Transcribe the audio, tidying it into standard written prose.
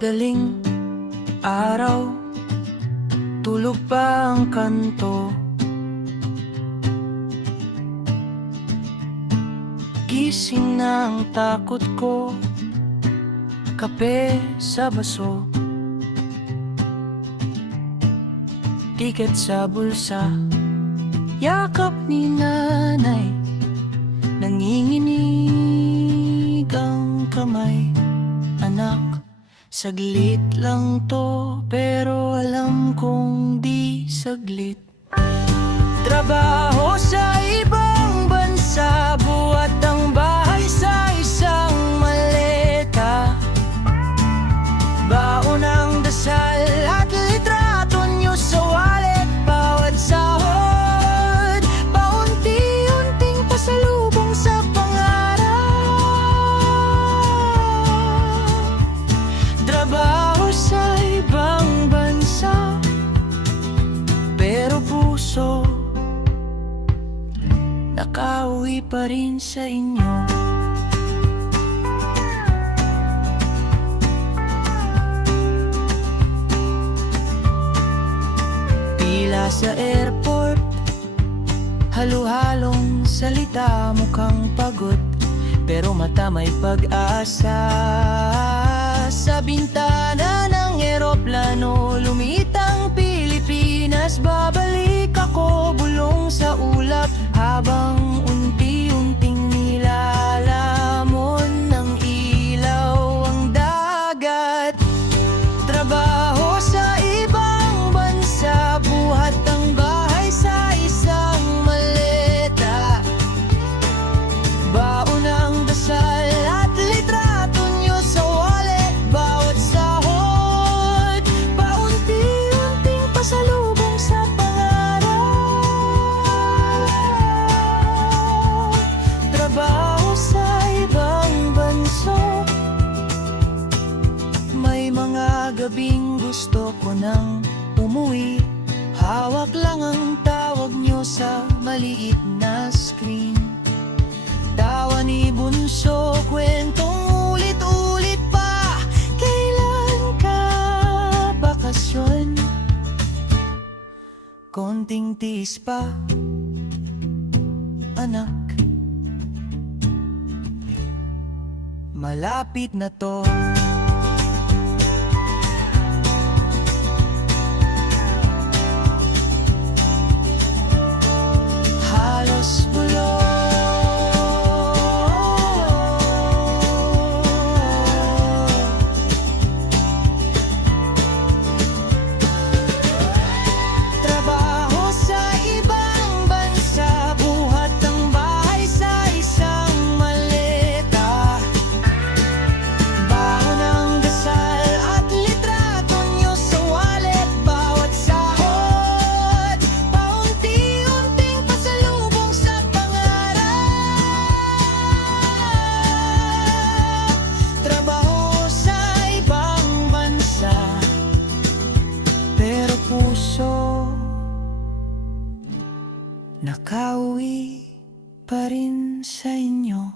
Madaling araw, tulog pa ang kanto. Gising na ang takot ko, kape sa baso, tiket sa bulsa, yakap ni nanay, nanginginig ang kamay. Anak, saglit lang to, pero alam kong di saglit. Trabaho sa ibang bansa, buhat ang bahay sa isang maleta. Baon ang dasal at litrato nyo sa wallet. Bawat sahod, paunti-unting pasalubong sa pangarap. Trabaho sa ibang bansa, pero puso nakauwi pa rin sa inyo. Pila sa airport, halo-halong salita, mukhang pagod, pero mata may pag-asa. Sa bintana ng eroplano, lumiit ang Pilipinas. Babalik ako, bulong sa ulap, habang unti-unting nilalamon ng ilaw ang dagat. Trabaho sa ibang bansa, buhat ang bahay sa isang maleta. Baon ang dasal at litrato nyo sa wallet. Bawat sahod, paunti-unting pasalubong sa pangarap. Trabaho sa ibang bansa, may mga gabing gusto ko nang umuwi. Hawak lang ang tawag nyo sa maliit na screen. Tawa ni bunso, kwentong ulit-ulit pa. Kailan ka bakasyon? Konting tiis pa, anak, malapit na to. Halos bulok, trabaho sa ibang bansa, buhat ang bahay sa isang maleta. Baon ang dasal at litrato nyo sa wallet. Bawat sahod, paunti-unting pasalubong sa pangarap. Trabaho sa ibang bansa, pero puso nakauwi pa rin sa inyo.